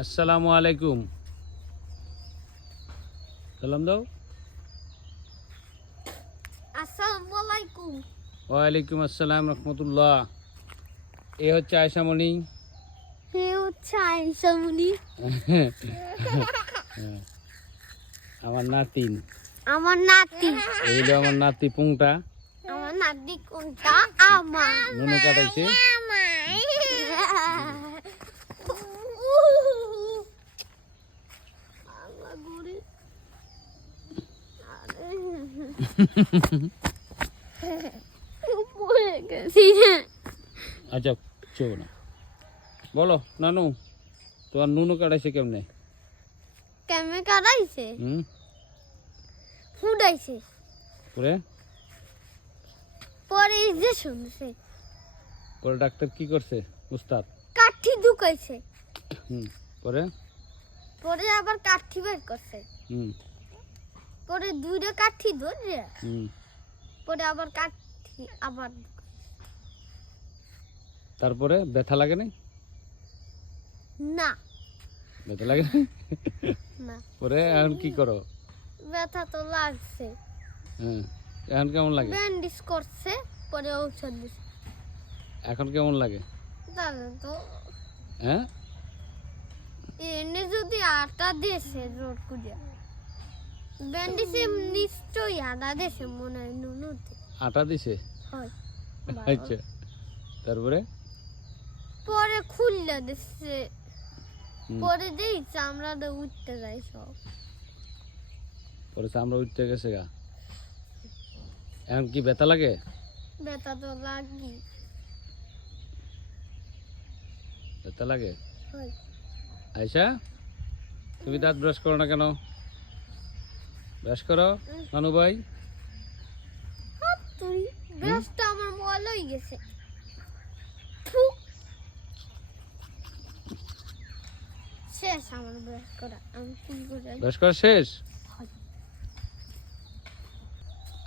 আসসালামু আলাইকুম। সালাম দাও। আসসালামু আলাইকুম। ওয়ালাইকুম আসসালাম রহমতুল্লাহ। এ হচ্ছে আয়শামণি। হে হচ্ছে আইসামুনি। আমার নাতিন। আমার নাতি। এই হলো আমার নাতি পুংটা। আমার নাতি কোনটা? আমার নুনু কাটাইছে। আল্লাহ গরে। পড়ে গেছি। আচ্ছা চো না বলো নানু, তোমার নুনু কাটাইছে কেমনে? কেমনে কাটাইছে? ফুটাইছে। পরে পরে এই যে শুনছে পরে ডাক্তার কি করছে? উস্তাদ কাঠি ঢুকাইছে। পরে পরে আবার কাঠি বের করছে। পরে দুইটা কাঠি ধরে পরে আবার কাঠি আবার তারপরে ব্যথা লাগে নাই? না ব্যথা লাগে নাই? না পরে এখন কি করো? ব্যথা তো লাগছে। এখন কেমন লাগে? ব্যান্ডেজ করছে পরে ঔষধ দিছে। এখন কেমন লাগে? তাহলে তো হ্যাঁ এনে যদি আটা দেশে রোড কুজা ব্যান্ডেজে নিশ্চয়ই আটা দেশে মনে হয় নুনুতে আটা দিছে। হয়। আচ্ছা তারপরে পরে খুললে দিচ্ছে। পরে দেই চামড়াটা উঠতে যায় সব। পরে চামড়া উঠতে গেছে গা। এখন কি ব্যথা লাগে? ব্যথা তো লাগি ব্যথা লাগে। হয়। আয়শা তুমি দাঁত ব্রাশ করো না কেন? ব্রাশ করো নানু ভাই। তুই ব্রাশটা আমার মল হয়ে গেছে। থু। শেষ আমার ব্রাশ করা। আমি কি করে ব্রাশ করা শেষ?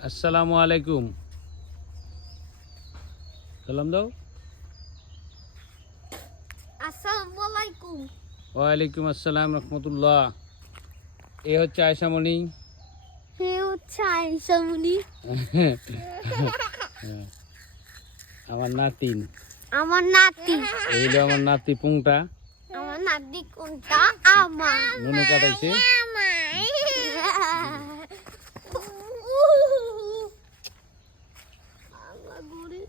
আসসালামু আলাইকুম। সালাম দাও। আসসালামু আলাইকুম। ওয়ালাইকুম আসসালাম রহমতুল্লাহ। এ হচ্ছে আয়শামণি। হে হচ্ছে আইসামুনি। আমার নাতিন। আমার নাতি। এই হলো আমার নাতি পুংটা। আমার নাতি কোনটা? আমার নুনু কাটাইছে। আল্লাহ গরে।